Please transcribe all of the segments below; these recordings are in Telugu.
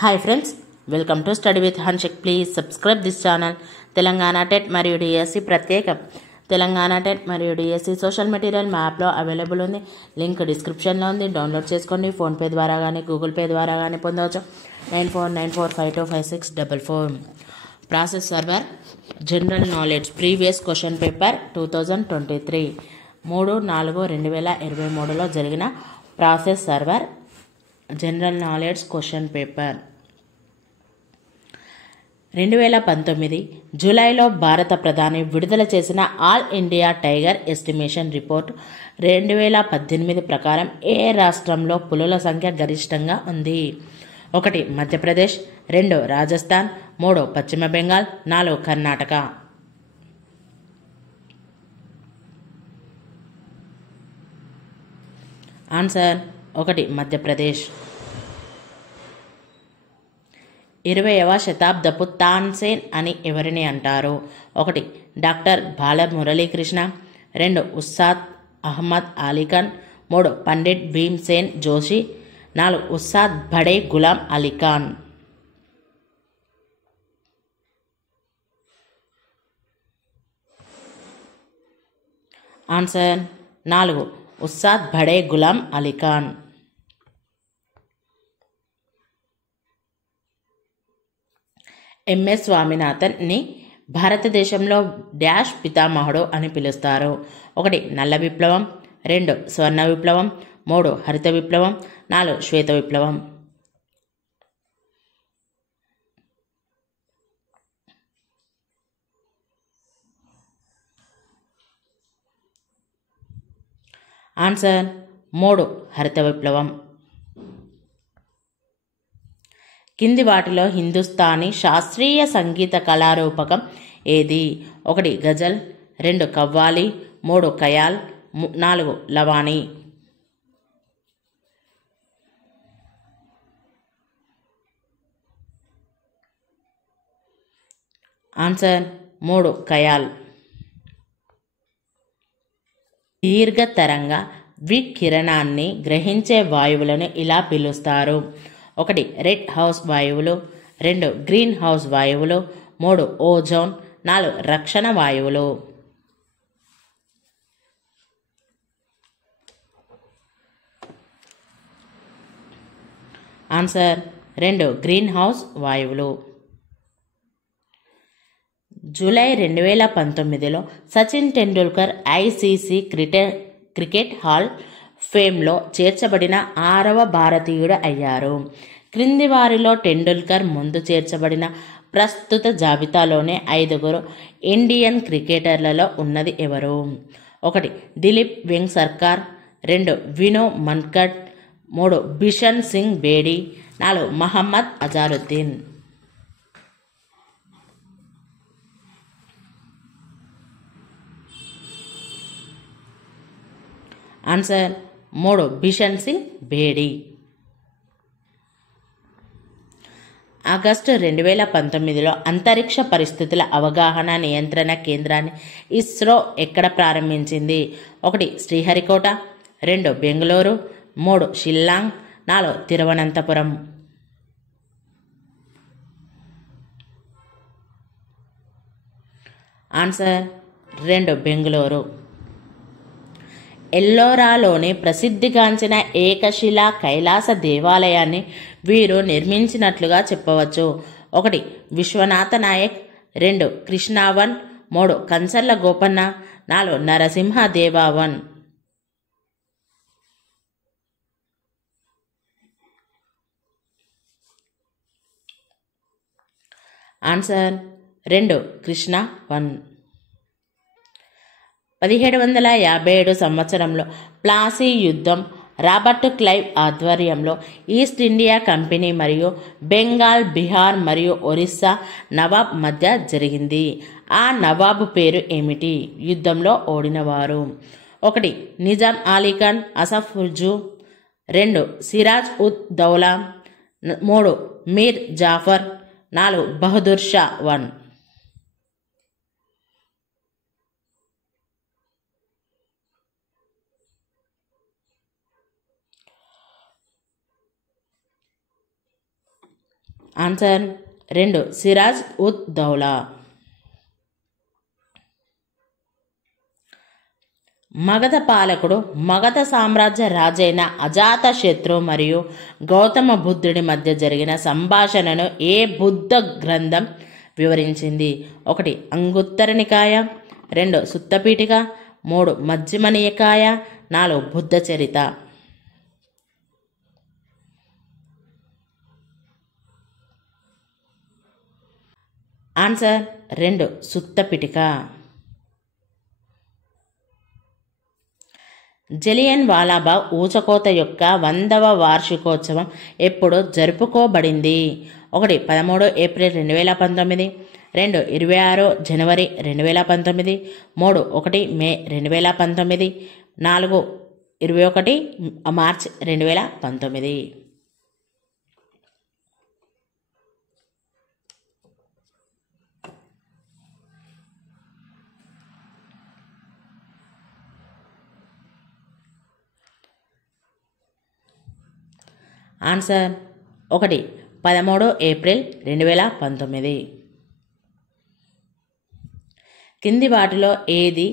Hi friends, welcome to study with Hanshik. Please subscribe this channel. Telangana TET మరియు డిఎస్సి ప్రత్యేకం. తెలంగాణ టెట్ మరియు డిఎస్సి సోషల్ మెటీరియల్ మా యాప్లో అవైలబుల్ ఉంది. లింక్ డిస్క్రిప్షన్లో ఉంది. డౌన్లోడ్ చేసుకోండి. ఫోన్పే ద్వారా కానీ గూగుల్ పే ద్వారా కానీ పొందవచ్చు. 9494525644. Process server general knowledge previous question paper 2023 3/4/2023లో జరిగిన process server general knowledge question paper. 2019 జూలైలో భారత ప్రధాని విడుదల చేసిన all India tiger estimation report 2018 ప్రకారం ఏ రాష్ట్రంలో పులుల సంఖ్య గరిష్టంగా ఉంది? 1 మధ్యప్రదేశ్, 2 రాజస్థాన్, 3 పశ్చిమ బెంగాల్, 4 కర్ణాటక. ఆన్సర్ 1 మధ్యప్రదేశ్. 20వ శతాబ్దపు తాన్సేన్ అని ఎవరిని అంటారు? 1 డాక్టర్ బాల మురళీకృష్ణ, 2 ఉస్తాద్ అహ్మద్ అలీఖాన్, 3 పండిట్ భీమ్సేన్ జోషి, 4 ఉస్తాద్ బడే గులాం అలీఖాన్. ఆన్సర్ 4 ఉస్తాద్ బడే గులాం అలీఖాన్. ఎంఎస్ స్వామినాథన్ని భారతదేశంలో డాష్ పితామహుడు అని పిలుస్తారు? 1 నల్ల విప్లవం, 2 స్వర్ణ విప్లవం, 3 హరిత విప్లవం, 4 శ్వేత విప్లవం. ఆన్సర్ 3 హరిత విప్లవం. కింది వాటిలో హిందుస్థానీ శాస్త్రీయ సంగీత కళారూపకం ఏది? 1 గజల్, 2 కవ్వాలి, 3 ఖయాల్, 4 లవానీ. ఆన్సర్ 3 ఖయాల్. దీర్ఘ తరంగ వికిరణాన్ని గ్రహించే వాయువులను ఇలా పిలుస్తారు? 1 రెడ్ హౌస్ వాయువులు, 2 గ్రీన్ హౌస్ వాయువులు, 3 ఓజోన్, 4 రక్షణ వాయువులు. ఆన్సర్ 2 గ్రీన్ హౌస్ వాయువులు. జూలై 2019లో Sachin Tendulkar ICC cricket hall ఫేమ్లో చేర్చబడిన 6వ భారతీయుడు అయ్యారు. క్రింది వారిలో టెండూల్కర్ ముందు చేర్చబడిన ప్రస్తుత జాబితాలోనే 5 ఇండియన్ క్రికెటర్లలో ఉన్నది ఎవరు? 1 దిలీప్ వెంగ్సర్కార్, 2 వినో మన్కడ్, 3 బిషన్ సింగ్ బేడి, 4 మహమ్మద్ అజారుద్దీన్. ఆన్సర్ 3 బిషన్ సింగ్ బేడి. ఆగస్టు 2019లో అంతరిక్ష పరిస్థితుల అవగాహన నియంత్రణ కేంద్రాన్ని ఇస్రో ఎక్కడ ప్రారంభించింది? 1 శ్రీహరికోట, 2 బెంగళూరు, 3 షిల్లాంగ్, 4 తిరువనంతపురం. ఆన్సర్ 2 బెంగళూరు. ఎల్లోరాలోని ప్రసిద్ధిగాంచిన ఏకశిలా కైలాస దేవాలయాన్ని వీరు నిర్మించినట్లుగా చెప్పవచ్చు? 1 విశ్వనాథ నాయక్, 2 కృష్ణావన్, 3 కంచర్ల గోపన్న, 4 నరసింహదేవావన్. ఆన్సర్ 2 కృష్ణావన్. 1757 సంవత్సరంలో ప్లాసీ యుద్ధం రాబర్ట్ క్లైవ్ ఆధ్వర్యంలో ఈస్ట్ ఇండియా కంపెనీ మరియు బెంగాల్, బీహార్ మరియు ఒరిస్సా నవాబ్ మధ్య జరిగింది. ఆ నవాబు పేరు ఏమిటి? యుద్ధంలో ఓడినవారు? 1 నిజాం అలీఖాన్ అసఫ్ జూ, 2 సిరాజ్ ఉద్ దౌలా, 3 మీర్ జాఫర్, 4 బహదూర్ షా 1. ఆన్సర్ 2 సిరాజ్ ఉద్ దౌలా. మగధ పాలకుడు మగధ సామ్రాజ్య రాజైన అజాతశత్రు మరియు గౌతమ బుద్ధుడి మధ్య జరిగిన సంభాషణను ఏ బుద్ధ గ్రంథం వివరించింది? 1 అంగుత్తర నికాయ, 2 సుత్తపీఠిక, 3 మధ్యమ నికాయ, 4 బుద్ధ చరిత. ఆన్సర్ 2 సుత్తపీఠిక. జలియన్ వాలాబాగ్ ఊచకోత యొక్క 100వ వార్షికోత్సవం ఎప్పుడు జరుపుకోబడింది? 1 13 ఏప్రిల్ 2019, 2 26 జనవరి 2019, 3 1 మే 2019, 4 21 మార్చ్ 2019. Answer 1 13 April 2019. కింది వాటిలో ఏది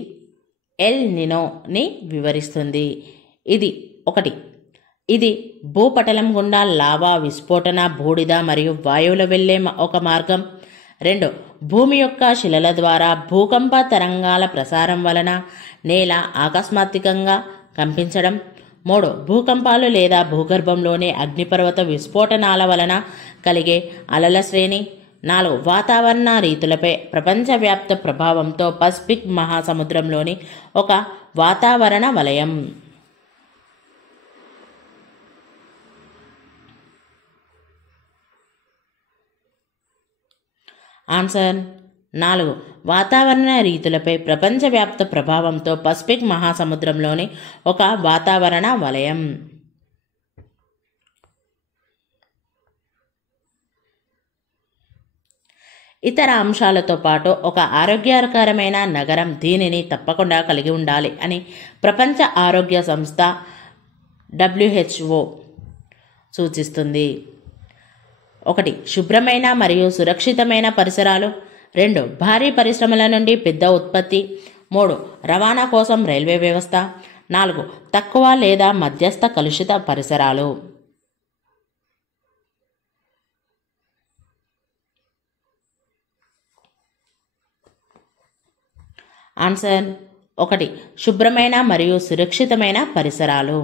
ఎల్ నినోని వివరిస్తుంది? 1 ఇది భూపటలం గుండా లావా విస్ఫోటన, బూడిద మరియు వాయువులు వెళ్లే ఒక మార్గం. 2 భూమి యొక్క శిలల ద్వారా భూకంప తరంగాల ప్రసారం వలన నేల ఆకస్మికంగా కంపించడం. 3 భూకంపాలు లేదా భూగర్భంలోని అగ్నిపర్వత విస్ఫోటనాల వలన కలిగే అలల శ్రేణి. 4 వాతావరణ రీతులపై ప్రపంచవ్యాప్త ప్రభావంతో పసిఫిక్ మహాసముద్రంలోని ఒక వాతావరణ వలయం. ఆన్సర్ 4 వాతావరణ రీతులపై ప్రపంచవ్యాప్త ప్రభావంతో పసిఫిక్ మహాసముద్రంలోని ఒక వాతావరణ వలయం. ఇతర అంశాలతో పాటు ఒక ఆరోగ్యకరమైన నగరం దీనిని తప్పకుండా కలిగి ఉండాలి అని ప్రపంచ ఆరోగ్య సంస్థ WHO సూచిస్తుంది. 1 శుభ్రమైన మరియు సురక్షితమైన పరిసరాలు, 2 భారీ పరిశ్రమల నుండి పెద్ద ఉత్పత్తి, 3 రవాణా కోసం రైల్వే వ్యవస్థ, 4 తక్కువ లేదా మధ్యస్థ కలుషిత పరిసరాలు. ఆన్సర్ 1 శుభ్రమైన మరియు సురక్షితమైన పరిసరాలు.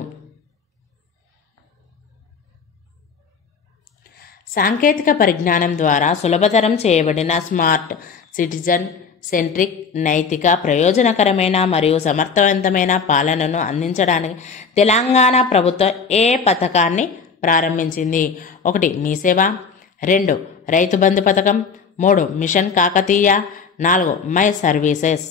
సాంకేతిక పరిజ్ఞానం ద్వారా సులభతరం చేయబడిన స్మార్ట్ సిటిజన్ సెంట్రిక్ నైతిక ప్రయోజనకరమైన మరియు సమర్థవంతమైన పాలనను అందించడానికి తెలంగాణ ప్రభుత్వం ఏ పథకాన్ని ప్రారంభించింది? 1 మీ సేవ, 2 రైతు బంధు పథకం, 3 mission Kakatiya, 4 my services.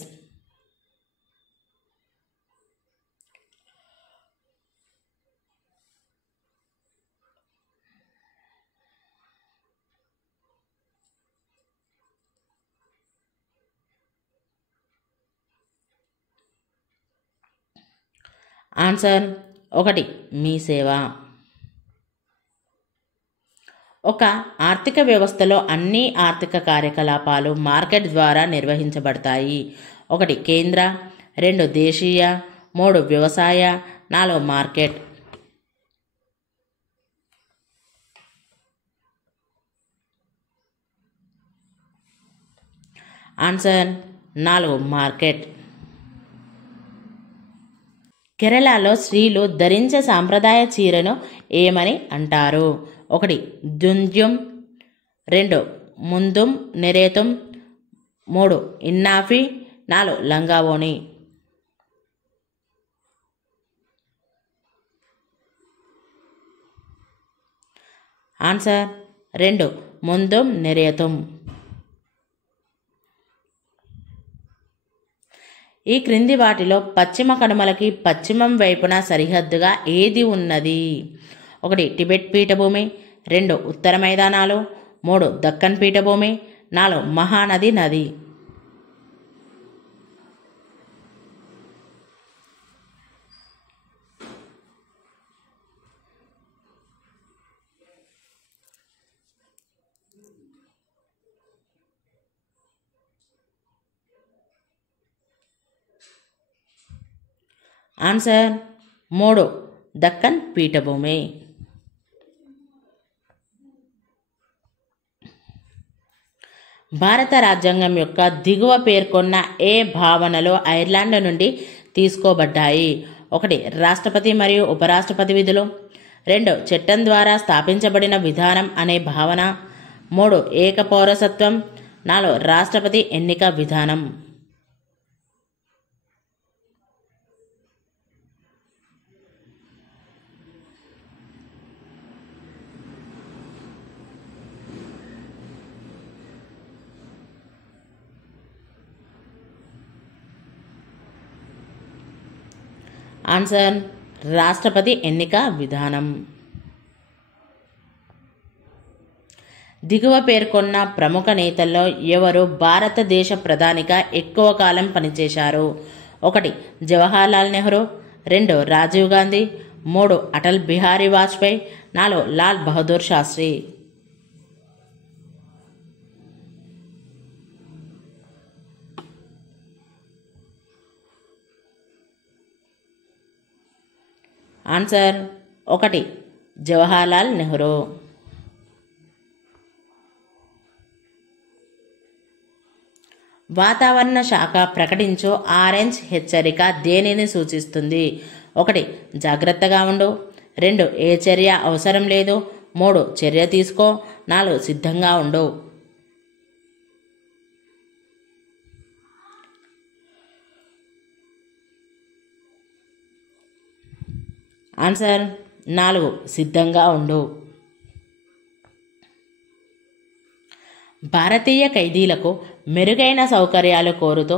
Answer 1 Mee Seva. ఒక ఆర్థిక వ్యవస్థలో అన్ని ఆర్థిక కార్యకలాపాలు మార్కెట్ ద్వారా నిర్వహించబడతాయి. 1 కేంద్ర, 2 దేశీయ, 3 వ్యవసాయ, 4 మార్కెట్. Answer 4 market. కేరళలో స్త్రీలు ధరించే సాంప్రదాయ చీరను ఏమని అంటారు? 1 దుంద్యుం, 2 ముందుం నెరేతుం, 3 ఇన్నాఫీ, 4 లంగావోని. ఆన్సర్ 2 ముందుం నెరేతుం. ఈ క్రింది వాటిలో పశ్చిమ కనుమలకి పశ్చిమం వైపున సరిహద్దుగా ఏది ఉన్నది? 1 టిబెట్ పీఠభూమి, 2 ఉత్తర మైదానాలు, 3 దక్కన్ పీఠభూమి, 4 మహానది నది. ఆన్సర్ 3 దక్కన్ పీఠభూమి. భారత రాజ్యాంగం యొక్క దిగువ పేర్కొన్న ఏ భావనలు ఐర్లాండ్ నుండి తీసుకోబడ్డాయి? 1 రాష్ట్రపతి మరియు ఉపరాష్ట్రపతి విధులు, 2 చట్టం ద్వారా స్థాపించబడిన విధానం అనే భావన, 3 ఏక పౌరసత్వం, 4 రాష్ట్రపతి ఎన్నిక విధానం. ఆన్సర్ రాష్ట్రపతి ఎన్నిక విధానం. దిగువ పేర్కొన్న ప్రముఖ నేతల్లో ఎవరు భారతదేశ ప్రధానిగా ఎక్కువ కాలం పనిచేశారు? 1 జవహర్లాల్ నెహ్రూ, 2 రాజీవ్ గాంధీ, 3 అటల్ బిహారీ వాజ్పేయి, 4 లాల్ బహదూర్ శాస్త్రి. ఆన్సర్ 1 జవహర్లాల్ నెహ్రూ. వాతావరణ శాఖ ప్రకటించు ఆరెంజ్ హెచ్చరిక దేనిని సూచిస్తుంది? 1 జాగ్రత్తగా ఉండు, 2 ఏ చర్య అవసరం లేదు, 3 చర్య తీసుకో, 4 సిద్ధంగా ఉండు. ఆన్సర్ 4 సిద్ధంగా ఉండు. భారతీయ ఖైదీలకు మెరుగైన సౌకర్యాలు కోరుతూ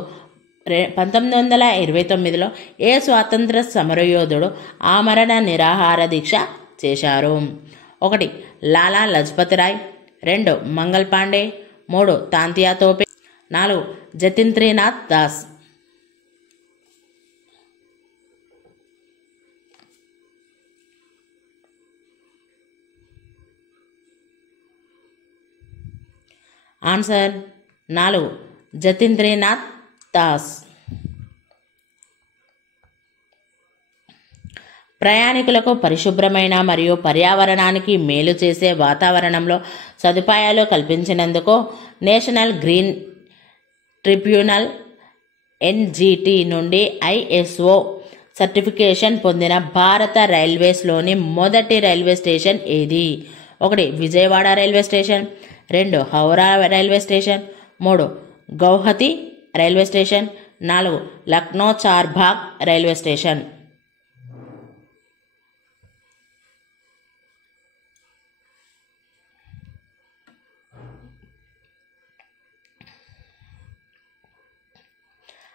1929లో ఏ స్వాతంత్ర సమరయోధుడు ఆమరణ నిరాహార దీక్ష చేశారు? 1 లాలా లజపత్ రాయ్, 2 మంగల్ పాండే, 3 తాంతియా తోపే, 4 జతీంద్రనాథ్ దాస్. ఆన్సర్ 4 జతీంద్రనాథ్ దాస్. ప్రయాణికులకు పరిశుభ్రమైన మరియు పర్యావరణానికి మేలు చేసే వాతావరణంలో సదుపాయాలు కల్పించినందుకు నేషనల్ గ్రీన్ ట్రిబ్యునల్ ఎన్జిటి నుండి ఐఎస్ఓ సర్టిఫికేషన్ పొందిన భారత రైల్వేస్లోని మొదటి రైల్వే స్టేషన్ ఏది? 1 Vijayawada railway station, 2 Howrah railway station, 3 Guwahati railway station, 4 Lucknow Charbagh railway station.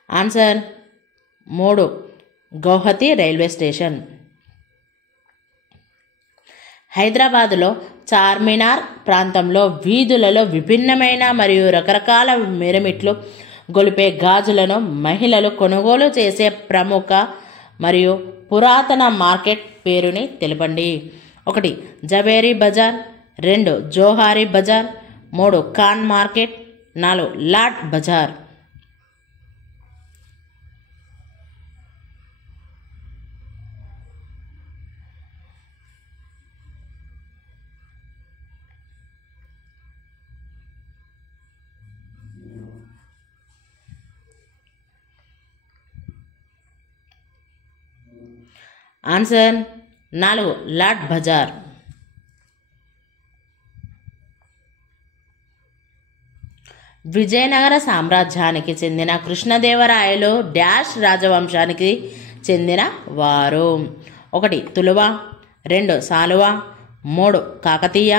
Answer 3 Guwahati railway station. హైదరాబాదులో చార్మినార్ ప్రాంతంలో వీధులలో విభిన్నమైన మరియు రకరకాల మిరమిట్లు గొలిపే గాజులను మహిళలు కొనుగోలు చేసే ప్రముఖ మరియు పురాతన మార్కెట్ పేరుని తెలపండి? 1 జవేరీ బజార్, 2 జోహారీ బజార్, 3 ఖాన్ మార్కెట్, 4 లాట్ బజార్. ఆన్సర్ 4 లాట్ బజార్. విజయనగర సామ్రాజ్యానికి చెందిన కృష్ణదేవరాయలు డాష్ రాజవంశానికి చెందిన వారు? 1 తులువ, 2 సాలువ, 3 కాకతీయ,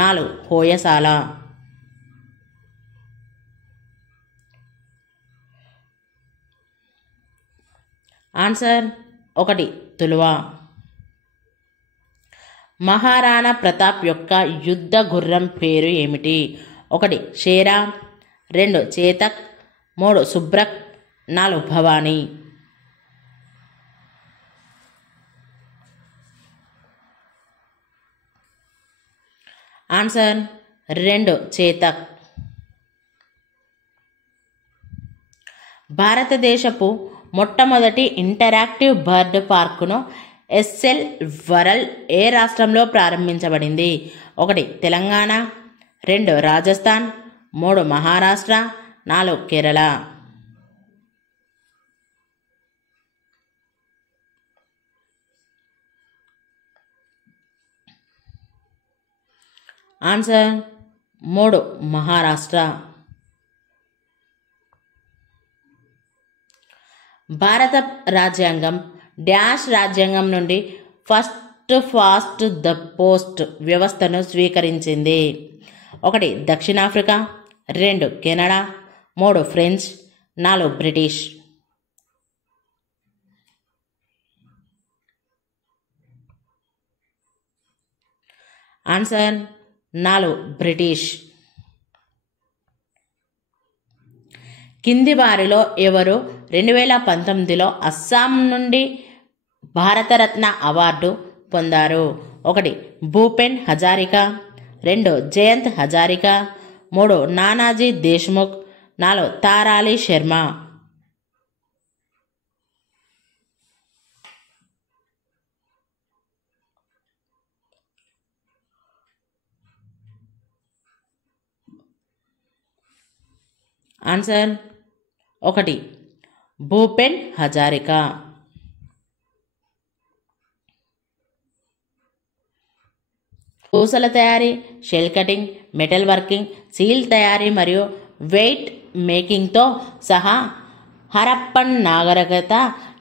4 హోయసాల. ఆన్సర్ 1 తులువ. మహారాణా ప్రతాప్ యొక్క యుద్ధ గుర్రం పేరు ఏమిటి? 1 షేరా, 2 చేతక్, 3 సుబ్రక్, 4 భవానీ. ఆన్సర్ 2 చేతక్. భారతదేశపు మొట్టమొదటి ఇంటరాక్టివ్ బర్డ్ పార్కును ఎస్ఎల్ వరల్డ్ ఏ రాష్ట్రంలో ప్రారంభించబడింది? 1 తెలంగాణ, 2 రాజస్థాన్, 3 మహారాష్ట్ర, 4 కేరళ. ఆన్సర్ 3 మహారాష్ట్ర. భారత రాజ్యాంగం డాష్ రాజ్యాంగం నుండి ఫస్ట్ ఫాస్ట్ ద పోస్ట్ వ్యవస్థను స్వీకరించింది? 1 దక్షిణాఫ్రికా, 2 Canada, 3 French, 4 British. Answer 4 British. కింది వారిలో ఎవరు 2019లో అస్సాం నుండి భారతరత్న అవార్డు పొందారు? 1 భూపెన్ హజారికా, 2 జయంత్ హజారికా, 3 నానాజీ దేశ్ముఖ్, 4 తారాలి శర్మ. ఆన్సర్ 1 భూపెన్ హజారికా. పూసల తయారీ, shell cutting, metal working, seal తయారీ మరియు వెయిట్ మేకింగ్తో సహా హరప్పన్ నాగరికత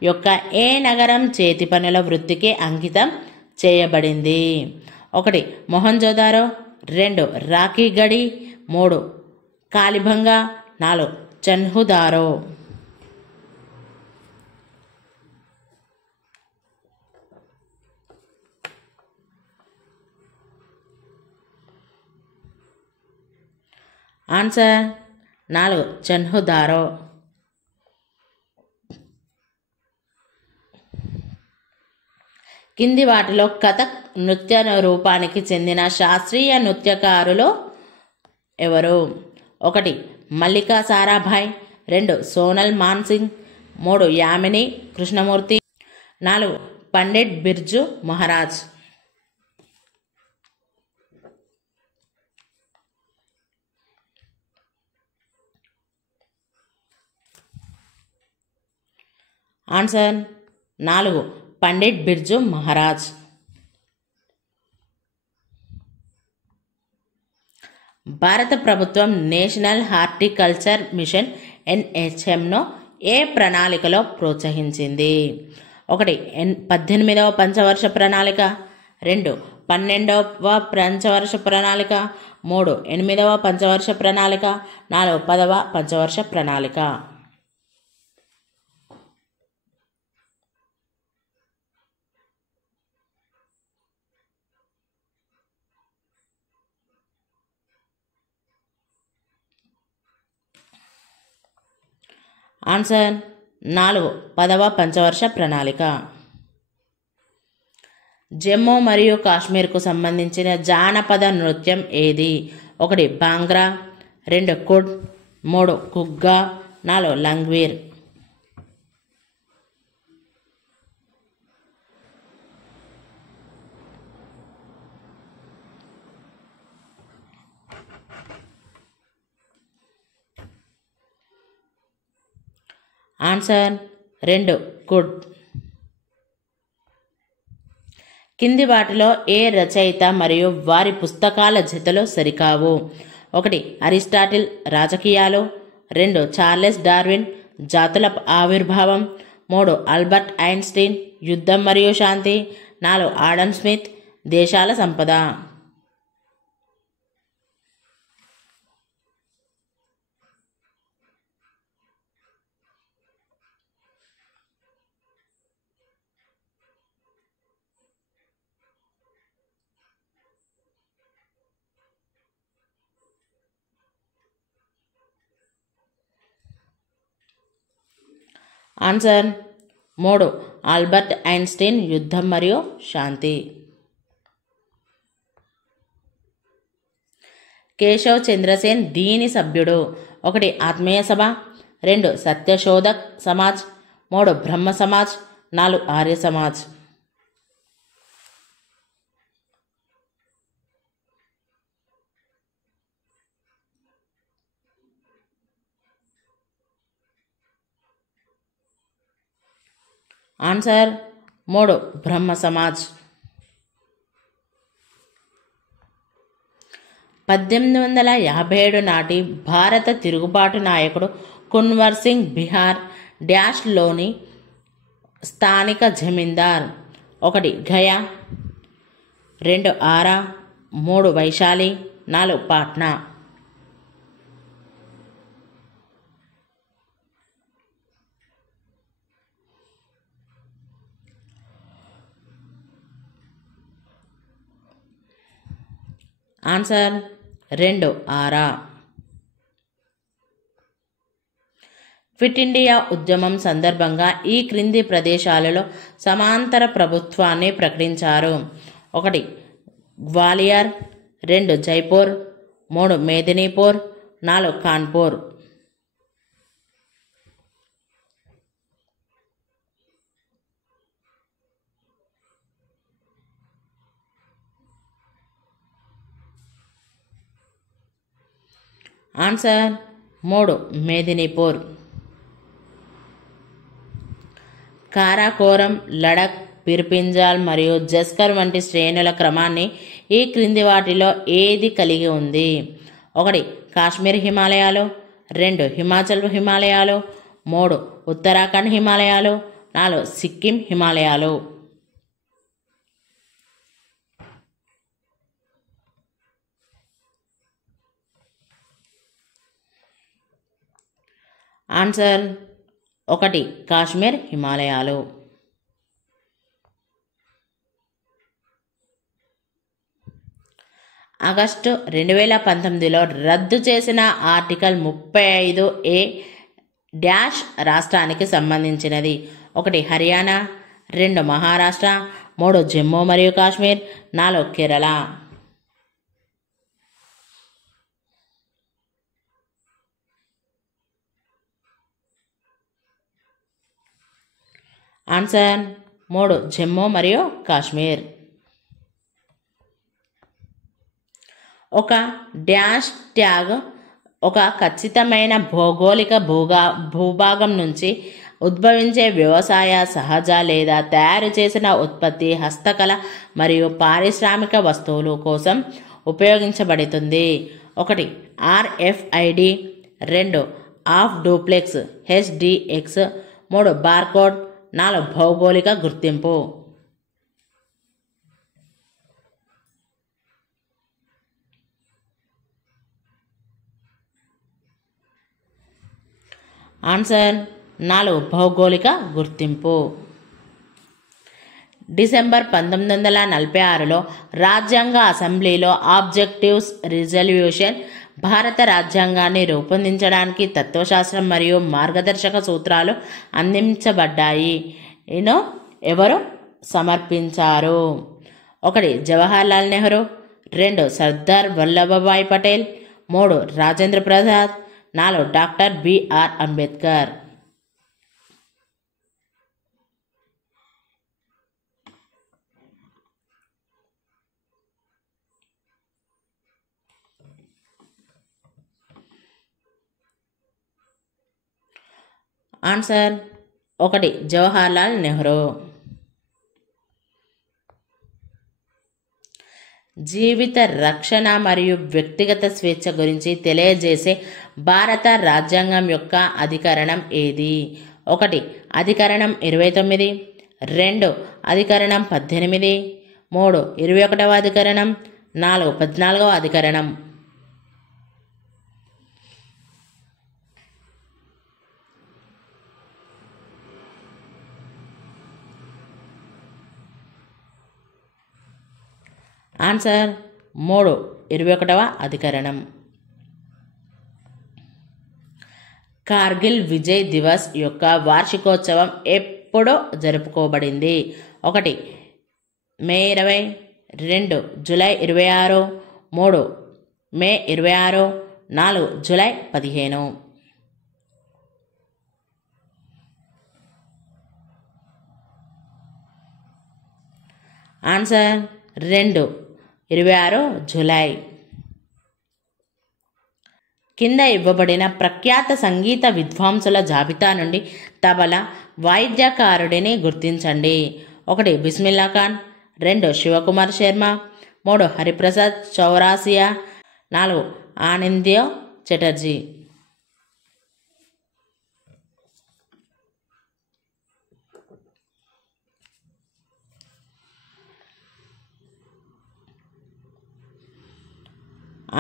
యొక్క ఏ నగరం చేతి పనుల వృత్తికి అంకితం చేయబడింది? 1 మొహంజోదారో, 2 రాఖీగఢి, 3 కాలిబంగా, 4 చన్హుదారో. ఆన్సర్ 4 చన్హుదారో. కింది వాటిలో కథక్ నృత్య రూపానికి చెందిన శాస్త్రీయ నృత్యకారులు ఎవరు? 1 మల్లికా సారాభాయ్, 2 సోనల్ మాన్సింగ్, 3 యామిని కృష్ణమూర్తి, 4 పండిట్ బిర్జు మహారాజ్. ఆన్సర్ 4 పండిట్ బిర్జు మహారాజ్. భారత ప్రభుత్వం నేషనల్ హార్టికల్చర్ మిషన్ NHMను ఏ ప్రణాళికలో ప్రోత్సహించింది? 1 18వ పంచవర్ష ప్రణాళిక, 2 12వ పంచవర్ష ప్రణాళిక, 3 8వ పంచవర్ష ప్రణాళిక, 4 10వ పంచవర్ష ప్రణాళిక. ఆన్సర్ 4 10వ పంచవర్ష ప్రణాళిక. జమ్మూ మరియు కాశ్మీర్కు సంబంధించిన జానపద నృత్యం ఏది? 1 భాంగ్రా, 2 కుడ్, 3 కుగ్గా, 4 లంగ్వీర్. ఆన్సర్ 2 కుడ్. కింది వాటిలో ఏ రచయిత మరియు వారి పుస్తకాల జతలు సరికావు? 1 అరిస్టాటిల్ రాజకీయాలు, 2 చార్లెస్ డార్విన్ జాతుల ఆవిర్భావం, 3 ఆల్బర్ట్ ఐన్స్టీన్ యుద్ధం మరియు శాంతి, 4 ఆడమ్ స్మిత్ దేశాల సంపద. ఆన్సర్ 3 ఆల్బర్ట్ ఐన్స్టీన్ యుద్ధం మరియు శాంతి. కేశవ్ చంద్రసేన్ దీని సభ్యుడు. 1 ఆత్మీయ సభ, 2 సత్యశోధక్ సమాజ్, 3 బ్రహ్మ సమాజ్, 4 ఆర్య సమాజ్. ఆన్సర్ 3 బ్రహ్మ సమాజ్. 1857 నాటి భారత తిరుగుబాటు నాయకుడు కున్వర్ సింగ్ బిహార్ డాష్లోని స్థానిక జమీందార్. 1 గయా, 2 ఆరా, 3 వైశాలి, 4 పాట్నా. ఆన్సర్ 2 ఆరా. క్విట్ ఇండియా ఉద్యమం సందర్భంగా ఈ క్రింది ప్రదేశాలలో సమాంతర ప్రభుత్వాన్ని ప్రకటించారు. 1 గ్వాలియర్, 2 జైపూర్, 3 మేదినీపూర్, 4 కాన్పూర్. ఆన్సర్ 3 మేదినీపూర్. కారాకోరం, లడక్, పిర్పింజాల్ మరియు జస్కర్ వంటి శ్రేణుల క్రమాన్ని ఈ క్రింది వాటిలో ఏది కలిగి ఉంది? 1 కాశ్మీర్ హిమాలయాలు, 2 హిమాచల్ హిమాలయాలు, 3 ఉత్తరాఖండ్ హిమాలయాలు, 4 సిక్కిం హిమాలయాలు. ఆన్సర్ 1 కాశ్మీర్ హిమాలయాలు. ఆగస్టు 2019లో రద్దు చేసిన ఆర్టికల్ 35A డాష్ రాష్ట్రానికి సంబంధించినది? 1 హర్యానా, 2 మహారాష్ట్ర, 3 జమ్మూ మరియు కాశ్మీర్, 4 కేరళ. ఆన్సర్ 3 జమ్మూ మరియు కాశ్మీర్. ఒక డాష్ ట్యాగ్ ఒక ఖచ్చితమైన భౌగోళిక భూభాగం నుంచి ఉద్భవించే వ్యవసాయ, సహజ లేదా తయారు చేసిన ఉత్పత్తి, హస్తకళ మరియు పారిశ్రామిక వస్తువులు కోసం ఉపయోగించబడుతుంది. 1 RFID, 2 of duplex HDX, 3 barcode, 4 భౌగోళిక గుర్తింపు. ఆన్సర్ 4 భౌగోళిక గుర్తింపు. డిసెంబర్ 1946లో రాజ్యాంగ అసెంబ్లీలో ఆబ్జెక్టివ్స్ రిజల్యూషన్ భారత రాజ్యాంగాన్ని రూపొందించడానికి తత్వశాస్త్రం మరియు మార్గదర్శక సూత్రాలు అందించబడ్డాయి. ఎవరు సమర్పించారు? 1 Jawaharlal Nehru, 2 Sardar Vallabhbhai Patel, 3 Rajendra Prasad, 4 doctor BR Ambedkar. Answer 1 Jawaharlal Nehru. జీవిత రక్షణ మరియు వ్యక్తిగత స్వేచ్ఛ గురించి తెలియజేసే భారత రాజ్యాంగం యొక్క అధికరణం ఏది? 1 అధికరణం 29, 2 అధికరణం 18, 3 21వ అధికరణం, 4 14వ అధికరణం. ఆన్సర్ 3 21వ అధికరణం. కార్గిల్ విజయ్ దివస్ యొక్క వార్షికోత్సవం ఎప్పుడు జరుపుకోబడింది? 1 మే 20, 2 జూలై 26, 3 మే 26, 4 జూలై 15. Answer 2, 26 July. కింద ఇవ్వబడిన ప్రఖ్యాత సంగీత విద్వాంసుల జాబితా నుండి తబలా వాయిద్యకారుడిని గుర్తించండి. 1 బిస్మిల్లా ఖాన్, 2 శివకుమార్ శర్మ, 3 హరిప్రసాద్ చౌరాసియా, 4 ఆనంద్య చటర్జీ.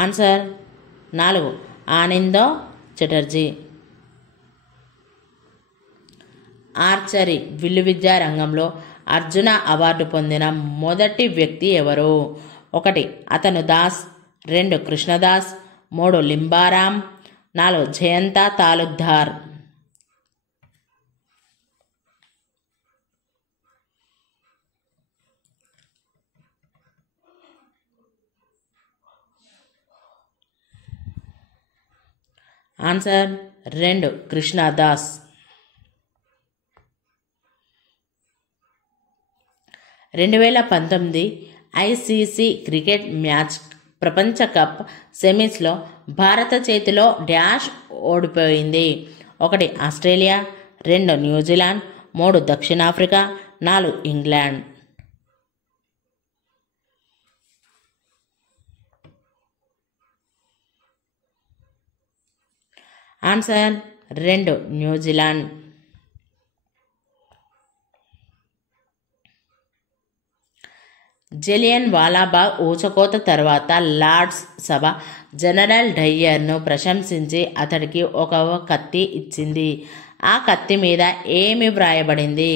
ఆన్సర్ 4 ఆనంద చటర్జీ. ఆర్చరీ విల్లు విద్యా రంగంలో అర్జున అవార్డు పొందిన మొదటి వ్యక్తి ఎవరు? 1 Atanu Das, 2 Krishnadas, 3 Limbaram, 4 Jayanta Talukdar. Answer 2 Krishnadas. 2019 ICC cricket match ప్రపంచ కప్ సెమీస్లో భారత చేతిలో డాష్ ఓడిపోయింది. 1 ఆస్ట్రేలియా, 2 న్యూజిలాండ్, 3 దక్షిణాఫ్రికా, 4 England. Answer 2 New Zealand. Jallian Walabagh ఊచకోత తర్వాత లార్డ్స్ సభ జనరల్ డయ్యర్ను ప్రశంసించి అతడికి ఒక కత్తి ఇచ్చింది. ఆ కత్తి మీద ఏమి వ్రాయబడింది?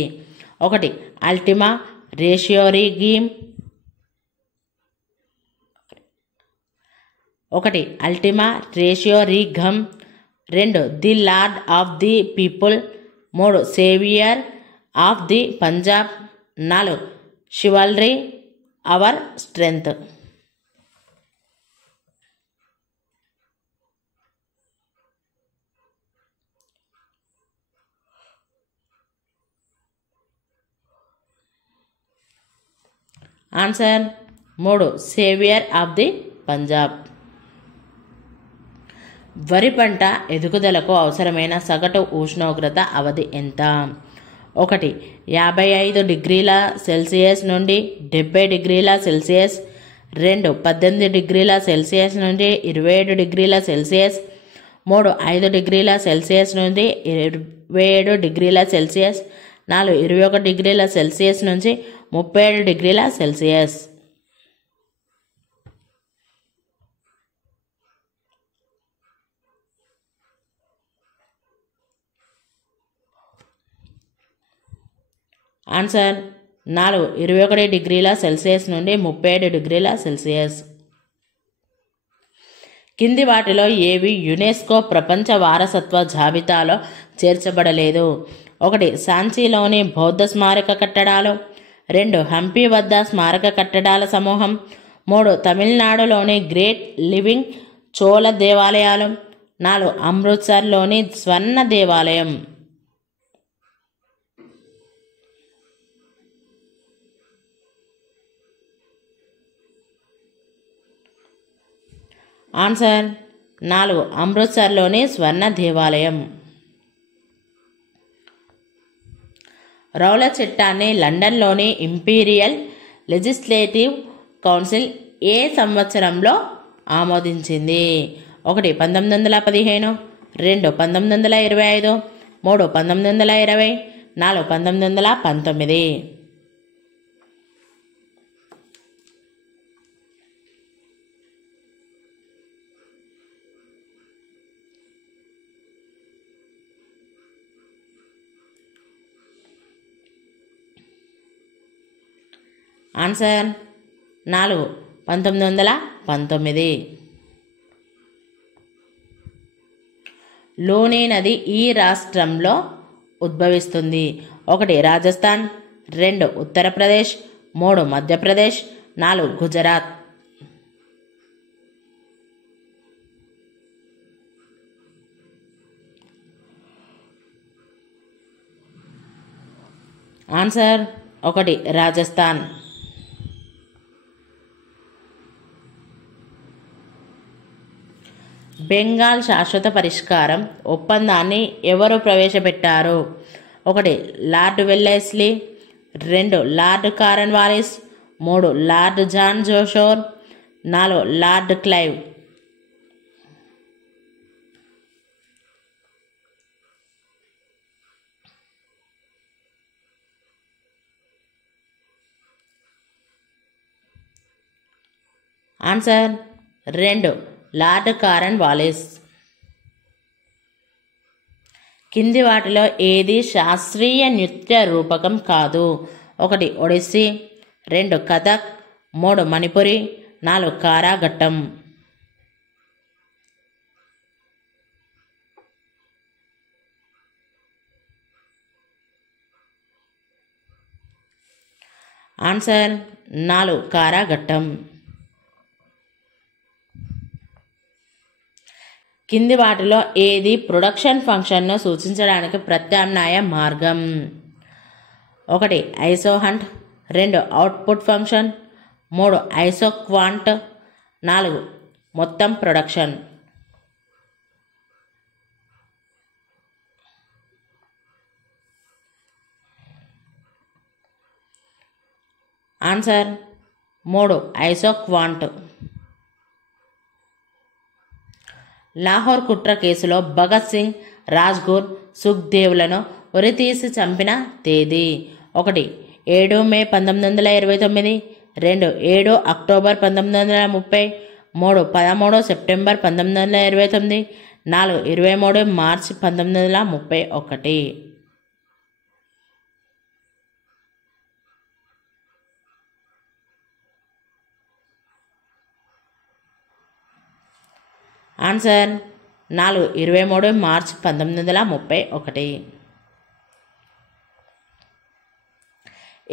1 అల్టిమా రేషియోరిగిమ్, 1 అల్టిమా రేషియోరిగమ్, 2 the lord of the people, 3 saviour of the Punjab, 4 chivalry our strength. Answer 3 saviour of the Punjab. వరి పంట ఎదుగుదలకు అవసరమైన సగటు ఉష్ణోగ్రత అవధి ఎంత? 1 55 డిగ్రీల సెల్సియస్ నుండి 70 డిగ్రీల సెల్సియస్, 2 18 డిగ్రీల సెల్సియస్ నుండి 27 డిగ్రీల సెల్సియస్, 3 5 డిగ్రీల సెల్సియస్ నుండి 27 డిగ్రీల సెల్సియస్, 4 21 డిగ్రీల సెల్సియస్ నుంచి 37 డిగ్రీల సెల్సియస్. ఆన్సర్ 4 21 డిగ్రీల సెల్సియస్ నుండి 37 డిగ్రీల సెల్సియస్. కింది వాటిలో ఏవి యునెస్కో ప్రపంచ వారసత్వ జాబితాలో చేర్చబడలేదు? 1 సాంచీలోని బౌద్ధ స్మారక కట్టడాలు, 2 హంపి వద్ద స్మారక కట్టడాల సమూహం, 3 తమిళనాడులోని గ్రేట్ లివింగ్ చోళ దేవాలయాలు, 4 అమృత్సర్లోని స్వర్ణ దేవాలయం. ఆన్సర్ 4 అమృత్సర్లోని స్వర్ణ దేవాలయం. రౌల చట్టాన్ని లండన్లోని ఇంపీరియల్ లెజిస్లేటివ్ కౌన్సిల్ ఏ సంవత్సరంలో ఆమోదించింది? 1 1915, 2 1925, 3 1920, 4 1919. ఆన్సర్ 4 1919. లూని నది ఈ రాష్ట్రంలో ఉద్భవిస్తుంది? 1 రాజస్థాన్, 2 ఉత్తరప్రదేశ్, 3 మధ్యప్రదేశ్, 4 గుజరాత్. ఆన్సర్ 1 రాజస్థాన్. బెంగాల్ శాశ్వత పరిష్కారం ఒప్పందాన్ని ఎవరు ప్రవేశపెట్టారు? 1 lord Wellesley, 2 lord Cornwallis, 3 lord John Shore, 4 lord Clive. Answer 2 lord Cornwallis. కింది వాటిలో ఏది శాస్త్రీయ నృత్య రూపకం కాదు? 1 ఒడిస్సీ, 2 కథక్, 3 మణిపురి, 4 కారాఘట్టం. ఆన్సర్ 4 కారాఘట్టం. కింది వాటిలో ఏది ప్రొడక్షన్ ఫంక్షన్ను సూచించడానికి ప్రత్యామ్నాయ మార్గం? 1 ఐసోహంట్, 2 అవుట్పుట్ ఫంక్షన్, 3 ఐసోక్వాంట్, 4 మొత్తం ప్రొడక్షన్. ఆన్సర్ 3 ఐసోక్వాంట్. లాహోర్ కుట్ర కేసులో భగత్ సింగ్, రాజ్గుర్, సుఖ్దేవ్లను ఉరితీసి చంపిన తేదీ? 1 7 మే 1929, 2 7 అక్టోబర్ 1930, 3 13 సెప్టెంబర్ 1929, 4 23 మార్చి 1931. ఆన్సర్ 4 23 మార్చి 1931.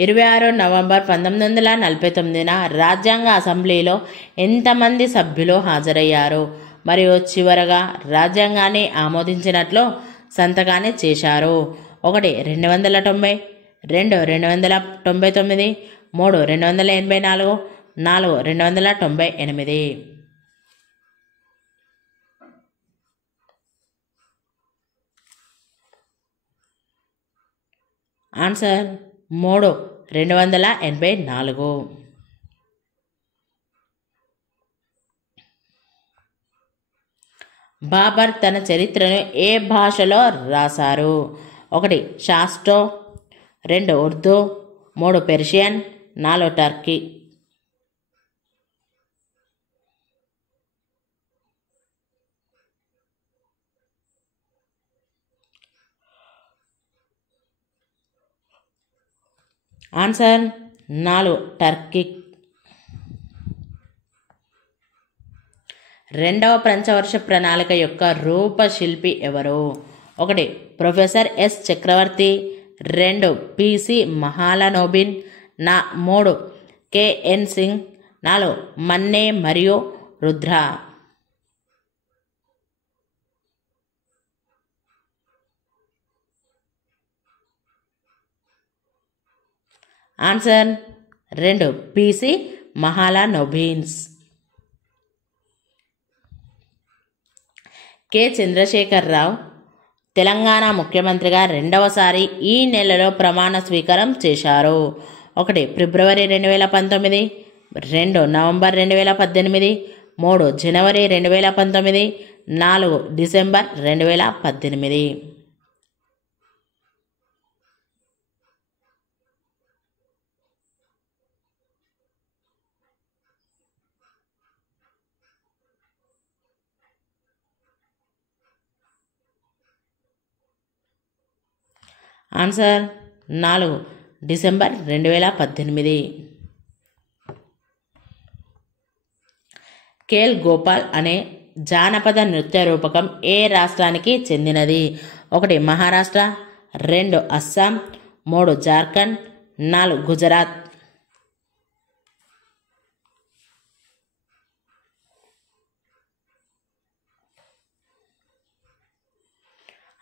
26 నవంబర్ 1949 రాజ్యాంగ అసెంబ్లీలో ఎంతమంది సభ్యులు హాజరయ్యారు మరియు చివరగా రాజ్యాంగాన్ని ఆమోదించినట్లు సంతకాన్ని చేశారు? 1 290, 2 299, 3 284, 4 298. ఆన్సర్ 3 284. బాబర్ తన చరిత్రను ఏ భాషలో రాశారు? 1 షాస్టో, 2 ఉర్దూ, 3 పెర్షియన్, 4 టర్కీ. ఆన్సర్ 4 టర్కీ. రెండవ పంచవర్ష ప్రణాళిక యొక్క రూపశిల్పి ఎవరు? 1 professor S Chakravarti, 2 PC Mahalanobis, 3 KN Singh, 4 మన్నే మరియు Rudra. Answer 2 PC Mahalanobis. K Chandrashekar Rao Telangana ముఖ్యమంత్రిగా రెండవసారి ఈ నెలలో ప్రమాణ స్వీకారం చేశారు? 1 ఫిబ్రవరి 2019, 2 నవంబర్ 2018, 3 జనవరి 2019, 4 December 2018. Answer 4 December 2018. Khel Gopal అనే జానపద నృత్య రూపకం ఏ రాష్ట్రానికి చెందినది? 1 మహారాష్ట్ర, 2 అస్సాం, 3 జార్ఖండ్, 4 గుజరాత్.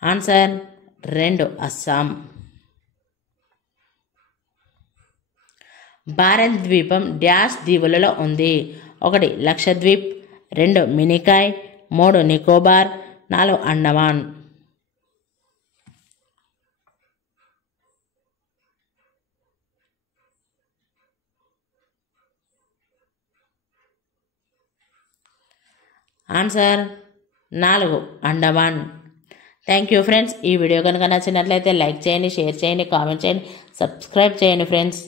ఆన్సర్ 2 అస్సాం. భారత్ ద్వీపం డ్యాష్ దీవులలో ఉంది? 1 Lakshadweep, 2 Minicoy, 3 Nicobar, 4 Andaman. Answer 4 Andaman. Thank you friends. ఈ వీడియో కనుక నచ్చినట్లయితే లైక్ చేయండి, షేర్ చేయండి, కామెంట్ చేయండి, సబ్స్క్రైబ్ చేయండి ఫ్రెండ్స్.